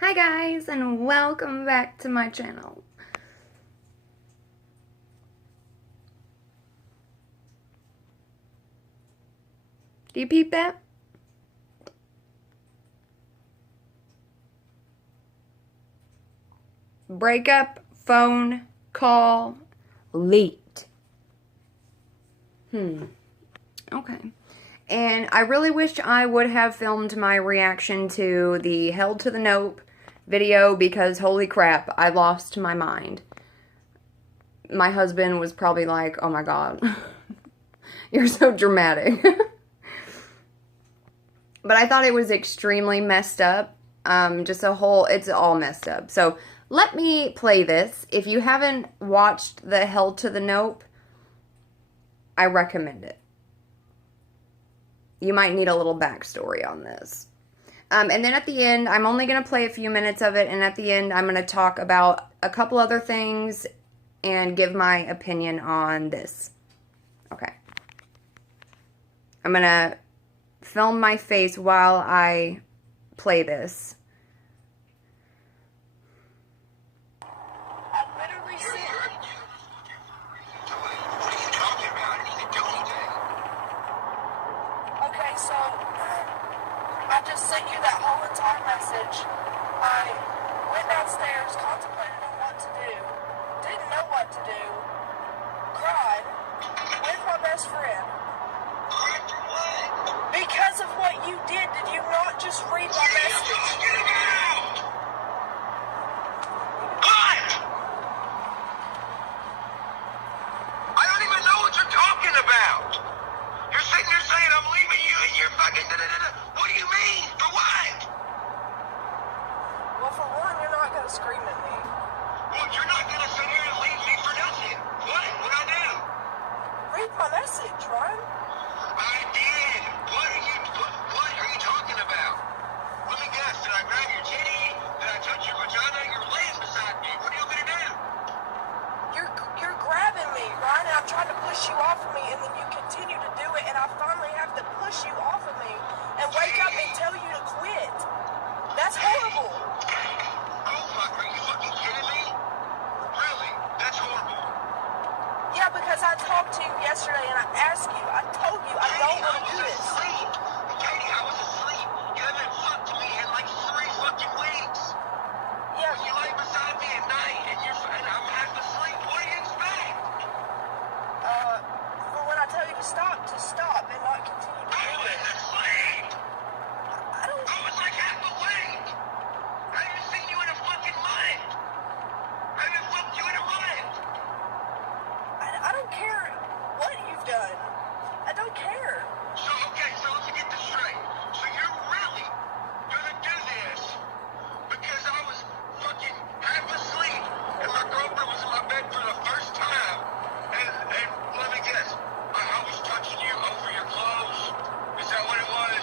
Hi guys, and welcome back to my channel. Do you peep that? Breakup, phone, call, leaked. Okay. And I really wish I would have filmed my reaction to the Held to the Nope video because holy crap, I lost my mind. My husband was probably like, oh my god, you're so dramatic. But I thought it was extremely messed up. It's all messed up. So let me play this. If you haven't watched the Held to the Nope, I recommend it. You might need a little backstory on this. And then at the end, I'm only going to play a few minutes of it, and at the end, I'm going to talk about a couple other things and give my opinion on this. Okay. I'm going to film my face while I play this. So, I just sent you that whole entire message. I went downstairs, contemplated on what to do, didn't know what to do, cried with my best friend. Because of what you did you not just read my message? I don't even know what you're talking about. You're sitting there saying I'm leaving you and you're fucking da-da-da-da. What do you mean? For what? Well, for one, you're not going to scream at me. Well, you're not going to sit here and leave me for nothing. What'd I do? Read my message, Ryan. I did. What are you talking about? Let me guess. Did I grab your titty? Did I touch your vagina? You're laying beside me. What are you going to do? You're grabbing me, Ryan, and I'm trying to push you off of me, and then you continue to do it, and I finally have to push you off of me and wake up and tell you to quit. That's horrible. Oh, fuck. Are you fucking kidding me? Really? That's horrible. Yeah, because I talked to you yesterday, and I asked you, I told you, I don't want to do this. Katie, I was asleep. You haven't fucked me in like 3 fucking weeks. Yeah. When you lay beside me at night and I'm half asleep, what do you expect? For when I tell you to stop and not continue to do I was it. asleep. I was like half awake. I haven't seen you in a fucking month. I haven't fucked you in a month. don't care what you've done. I don't care. So, okay, so let's get this straight. So you're really gonna do this because I was fucking half asleep and my girlfriend was in my bed for the first time. And let me guess, I was touching you over your clothes. Is that what it was?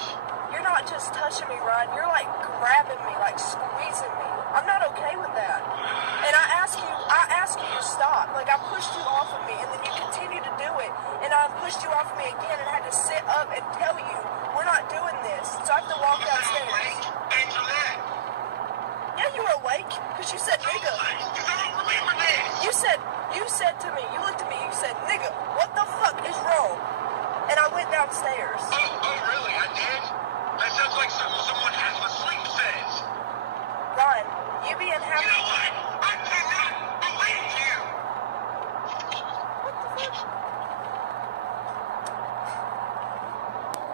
You're not just touching me, Ryan. You're like grabbing me, like squeezing me. I'm not okay with that. And I ask you to stop. Like I pushed you off of me and then you continue to do it. And I pushed you off of me again and had to sit up and tell you, we're not doing this. So I have to walk downstairs. Answer that. Yeah, you were awake because you said nigga. Because I don't remember this. You said to me, you looked at me, you said, nigga, what the fuck is wrong? And I went downstairs. Oh, really? I did? That sounds like something someone half asleep says. Ryan, you being half... You know what? I cannot believe you. What the fuck?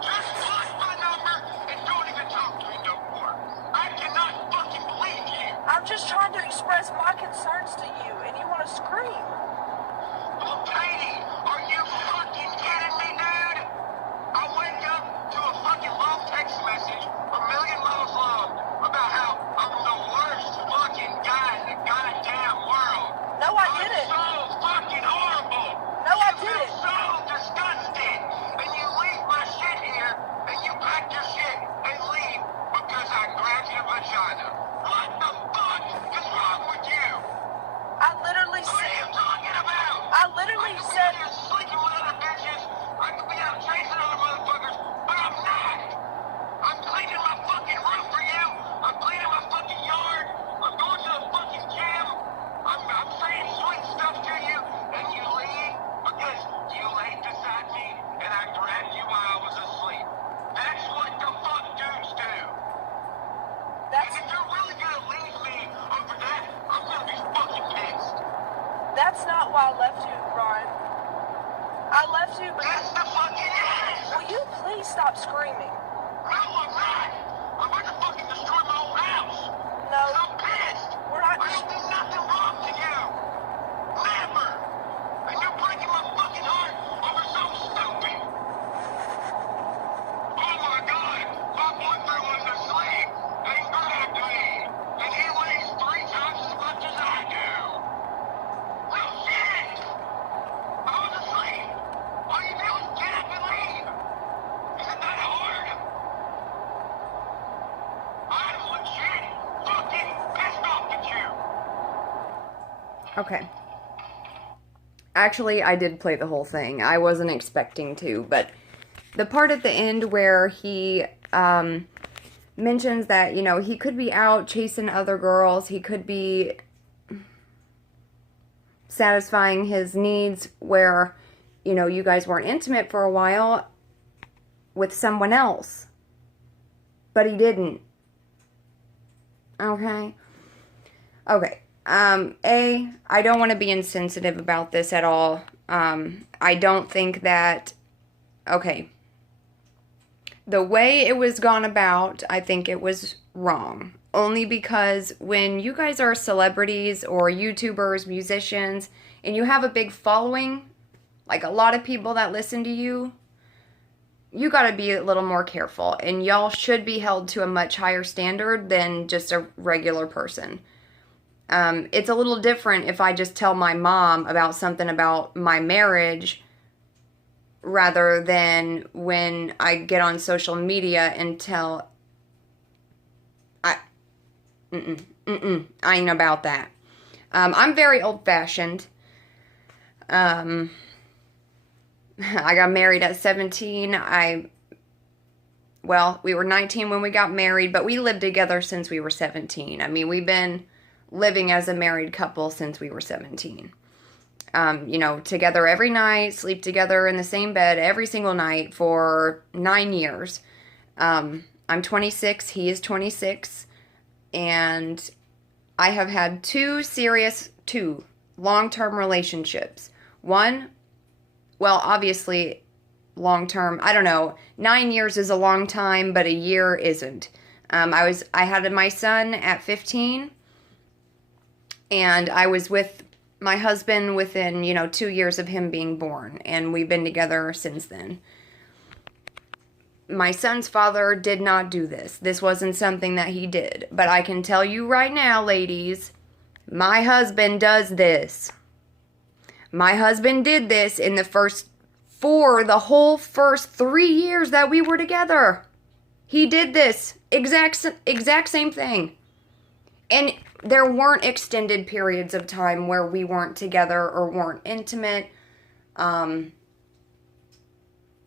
Just block my number and don't even talk to me no more. I cannot fucking believe you. I'm just trying to express my concerns to you, and you want to scream. Oh, Katie, are you fucking kidding me, dude? I wake up to a fucking long text message, 1,000,000 miles long, about how I'm the worst fucking guy in the goddamn world. No, I didn't. I'm so fucking horrible. No, I You didn't. feel so disgusted. And you leave my shit here, and you pack your shit and leave because I grabbed your vagina. What the fuck is wrong with you? I literally What are you said... talking why I left you, Ryan. I left you because... Yes, the fucking is! Will you please stop screaming? No, I'm not! I'm about to fucking destroy my own house! No. I'm pissed! We're not... I don't do nothing wrong to you! Never! And you're breaking my fucking heart over something stupid! Oh my god! My boyfriend was asleep and grabbed me! And he weighs 3 times as much as I do! No shit! I was asleep! All you do is get up and leave! Isn't that hard? I'm legit fucking pissed off at you! Okay. Actually, I did play the whole thing. I wasn't expecting to, but the part at the end where he mentions that, you know, he could be out chasing other girls, he could be satisfying his needs where, you know, you guys weren't intimate for a while with someone else, but he didn't. Okay. I don't want to be insensitive about this at all. I don't think that, the way it was gone about, I think it was wrong. Only because when you guys are celebrities or YouTubers, musicians, and you have a big following, like a lot of people that listen to you, you gotta be a little more careful. And y'all should be held to a much higher standard than just a regular person. It's a little different if I just tell my mom about something about my marriage rather than when I get on social media and tell... I ain't about that. I'm very old-fashioned. I got married at 17. We were 19 when we got married, but we lived together since we were 17. I mean, we've been living as a married couple since we were 17. You know, together every night, sleep together in the same bed every single night for 9 years. I'm 26, he is 26, and I have had two long-term relationships. One, well, obviously, long-term, I don't know, 9 years is a long time, but a year isn't. I had my son at 15, and I was with my husband within, 2 years of him being born, and we've been together since then. My son's father did not do this. This wasn't something that he did. But I can tell you right now, ladies, my husband does this. My husband did this in the whole first 3 years that we were together. He did this exact same thing. And there weren't extended periods of time where we weren't together or weren't intimate.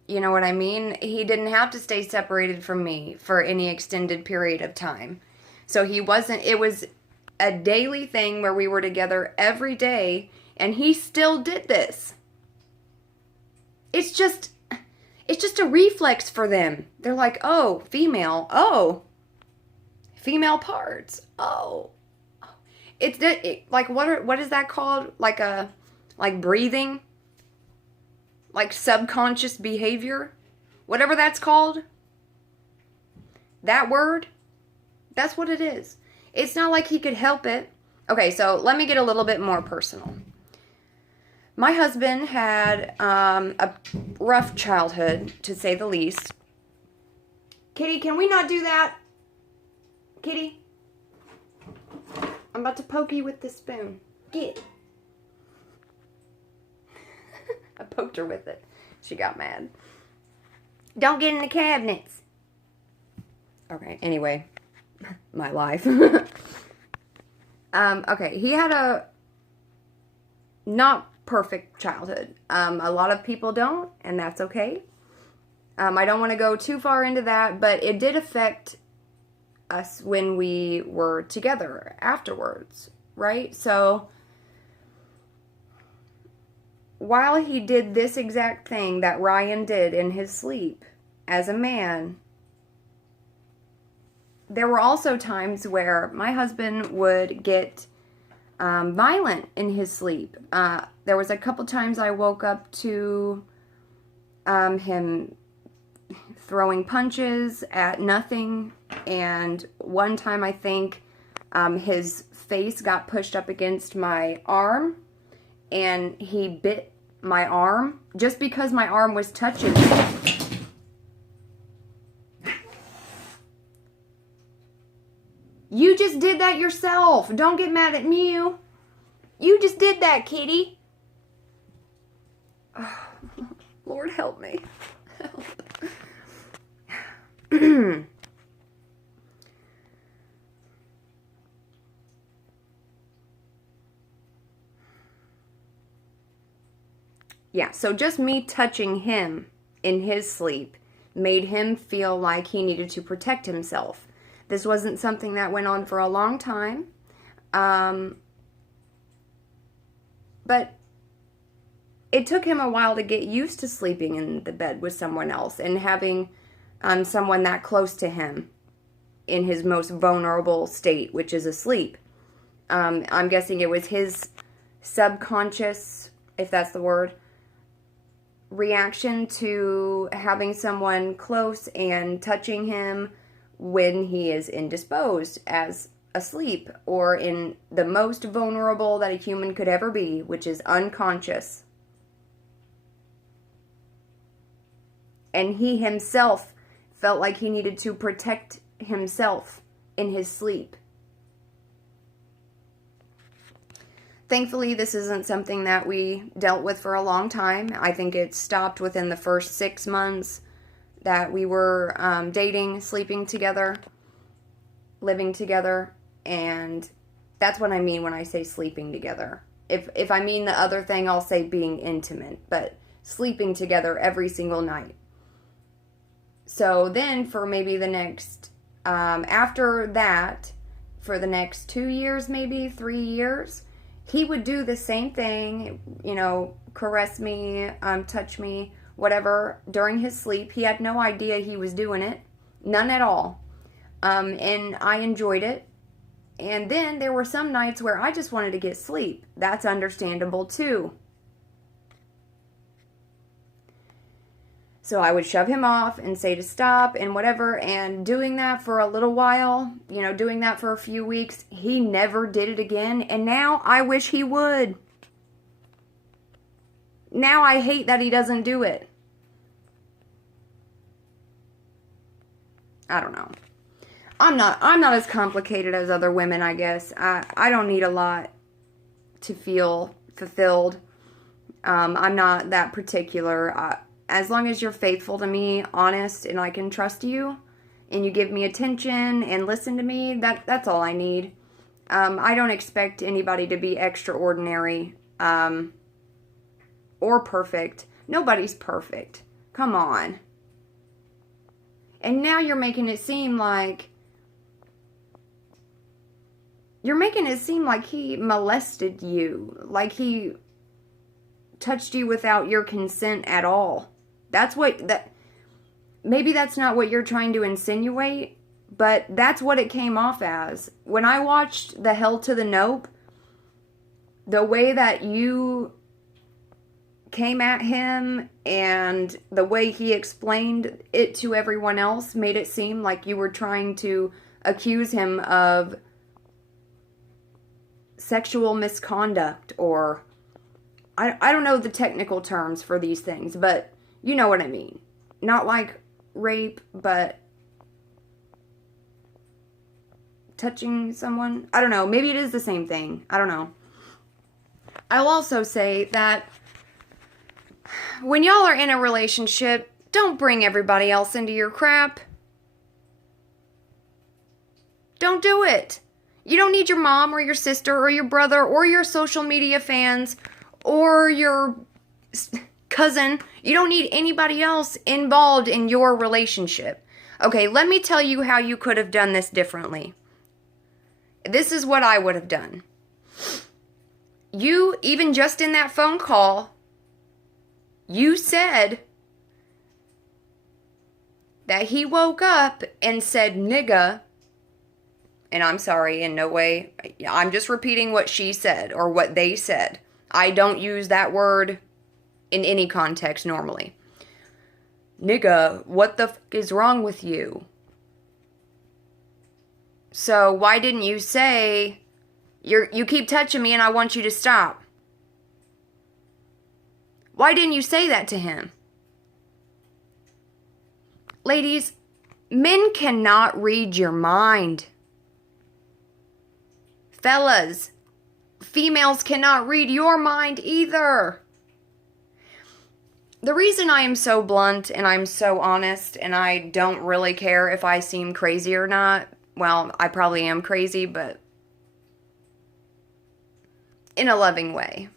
You know what I mean? He didn't have to stay separated from me for any extended period of time. So it was a daily thing where we were together every day, and he still did this. It's just a reflex for them. They're like, oh, female parts. Oh. Like, what is that called? Like breathing? Like subconscious behavior? Whatever that's called? That word? That's what it is. It's not like he could help it. Okay, so let me get a little bit more personal. My husband had a rough childhood, to say the least. Kitty, can we not do that? Kitty? I'm about to poke you with this spoon. Get. I poked her with it. She got mad. Don't get in the cabinets. Okay, anyway. My life. Okay, he had a not perfect childhood. A lot of people don't, and that's okay. I don't want to go too far into that, but it did affect us when we were together afterwards, right? So, while he did this exact thing that Ryan did in his sleep as a man, there were also times where my husband would get violent in his sleep. There was a couple times I woke up to him throwing punches at nothing, and one time I think his face got pushed up against my arm, and he bit my arm just because my arm was touching him. You just did that yourself. Don't get mad at me. You just did that, Kitty. Oh, Lord help me. Help. Yeah, so just me touching him in his sleep made him feel like he needed to protect himself. This wasn't something that went on for a long time. But it took him a while to get used to sleeping in the bed with someone else and having someone that close to him in his most vulnerable state, which is asleep. I'm guessing it was his subconscious, if that's the word, reaction to having someone close and touching him when he is indisposed, as asleep, or in the most vulnerable that a human could ever be, which is unconscious. And he himself felt like he needed to protect himself in his sleep. Thankfully, this isn't something that we dealt with for a long time. I think it stopped within the first 6 months that we were dating, sleeping together, living together, and that's what I mean when I say sleeping together. If I mean the other thing, I'll say being intimate, but sleeping together every single night. So then for maybe the next, after that, for the next 2 years, maybe 3 years, he would do the same thing, caress me, touch me, whatever, during his sleep. He had no idea he was doing it. None at all. And I enjoyed it. And then there were some nights where I just wanted to get sleep. That's understandable too. So I would shove him off and say to stop and whatever, and doing that for a little while, doing that for a few weeks, he never did it again, and now I wish he would. Now I hate that he doesn't do it. I don't know. I'm not as complicated as other women, I guess. I don't need a lot to feel fulfilled. I'm not that particular. As long as you're faithful to me, honest, and I can trust you, and you give me attention and listen to me, that's all I need. I don't expect anybody to be extraordinary or perfect. Nobody's perfect. Come on. And now you're making it seem like he molested you, like he touched you without your consent at all. Maybe that's not what you're trying to insinuate, but that's what it came off as. When I watched The Hell to the Nope, the way that you came at him and the way he explained it to everyone else made it seem like you were trying to accuse him of sexual misconduct, or I don't know the technical terms for these things, but you know what I mean. Not like rape, but touching someone. I don't know. Maybe it is the same thing. I don't know. I'll also say that when y'all are in a relationship, don't bring everybody else into your crap. Don't do it. You don't need your mom or your sister or your brother or your social media fans or your cousin. You don't need anybody else involved in your relationship. Okay, let me tell you how you could have done this differently. This is what I would have done. You, even just in that phone call, you said that he woke up and said nigga And I'm sorry, in no way. I'm just repeating what she said or what they said. I don't use that word in any context normally. Nigga, what the f is wrong with you? So why didn't you say, you keep touching me and I want you to stop? Why didn't you say that to him? Ladies, men cannot read your mind. Fellas, females cannot read your mind either. The reason I am so blunt and I'm so honest and I don't really care if I seem crazy or not, well, I probably am crazy, but in a loving way.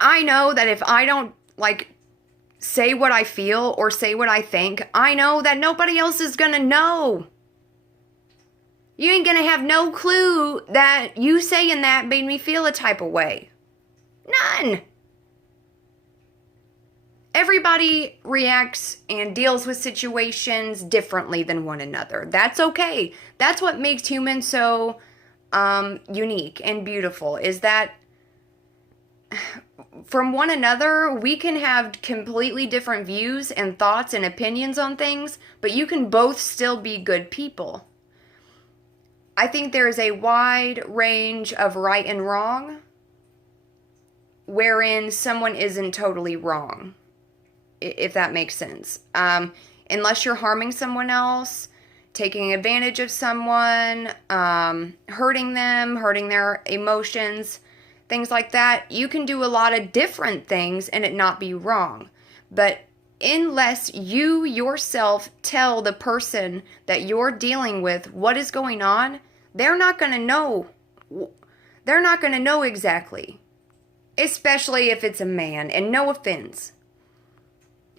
I know that if I don't, say what I feel or say what I think, I know that nobody else is gonna know. You ain't gonna have no clue that you saying that made me feel a type of way. None. Everybody reacts and deals with situations differently than one another. That's okay. That's what makes humans so unique and beautiful, is that from one another, we can have completely different views and thoughts and opinions on things, but you can both still be good people. I think there is a wide range of right and wrong, wherein someone isn't totally wrong, if that makes sense. Unless you're harming someone else, taking advantage of someone, hurting them, hurting their emotions, things like that, you can do a lot of different things and it not be wrong. But unless you yourself tell the person that you're dealing with what is going on, they're not going to know. They're not going to know exactly. Especially if it's a man. And no offense.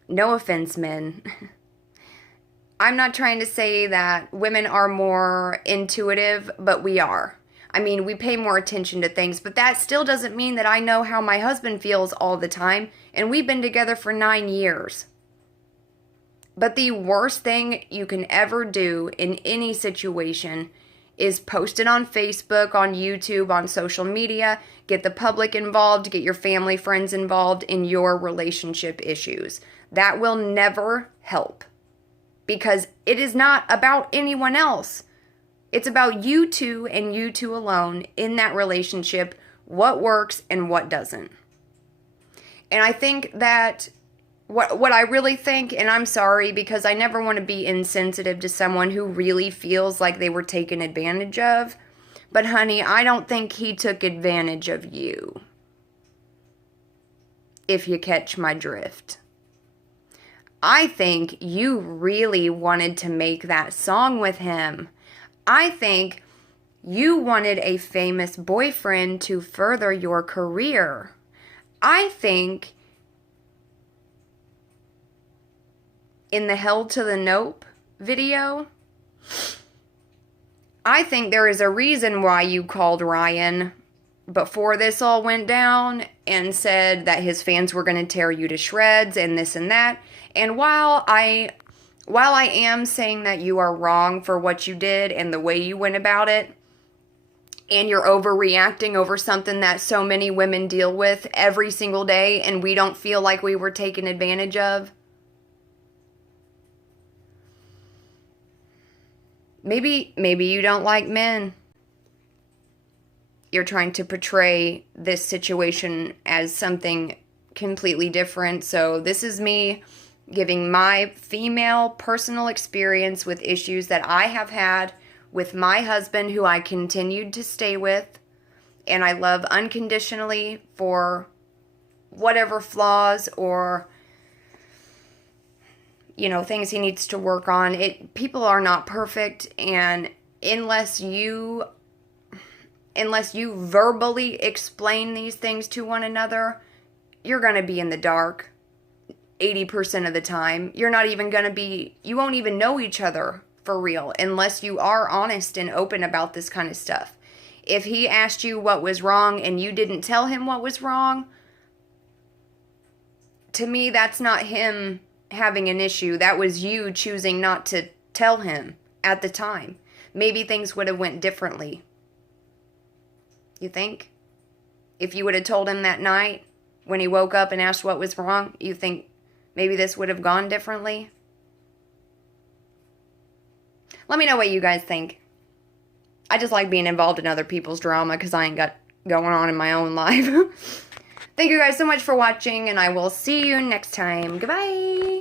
No offense, men. I'm not trying to say that women are more intuitive, but we are. I mean, we pay more attention to things, but that still doesn't mean that I know how my husband feels all the time, and we've been together for 9 years. But the worst thing you can ever do in any situation is post it on Facebook, on YouTube, on social media, get the public involved, get your family, friends involved in your relationship issues. That will never help, because it is not about anyone else. It's about you two and you two alone in that relationship, what works and what doesn't. And I think that what I really think, and I'm sorry because I never want to be insensitive to someone who really feels like they were taken advantage of, but honey, I don't think he took advantage of you, if you catch my drift. I think you really wanted to make that song with him. I think you wanted a famous boyfriend to further your career. I think in the Hell to the Nope video, I think there is a reason why you called Ryan before this all went down and said that his fans were going to tear you to shreds and this and that. And while I am saying that you are wrong for what you did and the way you went about it, and you're overreacting over something that so many women deal with every single day and we don't feel like we were taken advantage of, maybe you don't like men. You're trying to portray this situation as something completely different. So this is me giving my female personal experience with issues that I have had with my husband, who I continued to stay with, and I love unconditionally for whatever flaws or, things he needs to work on. People are not perfect, and unless you verbally explain these things to one another, you're going to be in the dark 80% of the time. You won't even know each other for real unless you are honest and open about this kind of stuff. If he asked you what was wrong and you didn't tell him what was wrong, to me, that's not him having an issue. That was you choosing not to tell him at the time. maybe things would have went differently. You think? If you would have told him that night when he woke up and asked what was wrong, you think maybe this would have gone differently? Let me know what you guys think. I just like being involved in other people's drama because I ain't got going on in my own life. Thank you guys so much for watching, and I will see you next time. Goodbye.